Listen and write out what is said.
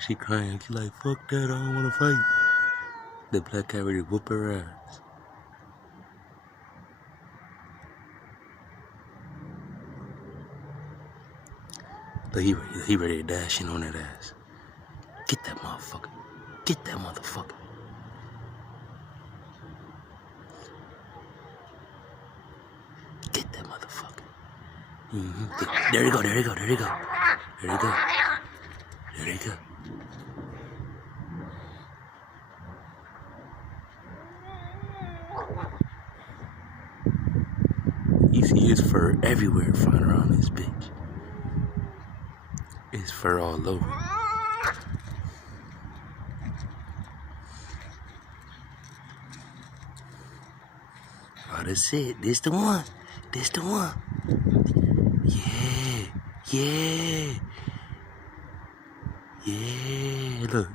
She crying. She like, fuck that, I don't wanna fight. The black cat ready to whoop her ass. But he ready to dash in on that ass. Get that motherfucker. Get that motherfucker. Get that motherfucker. There you go, there you go, there you go. There you go. There you go. You see his fur everywhere flying around this bitch. His fur all over. Oh, that's it. This the one. This the one. Yeah. Yeah. Yeah. Look.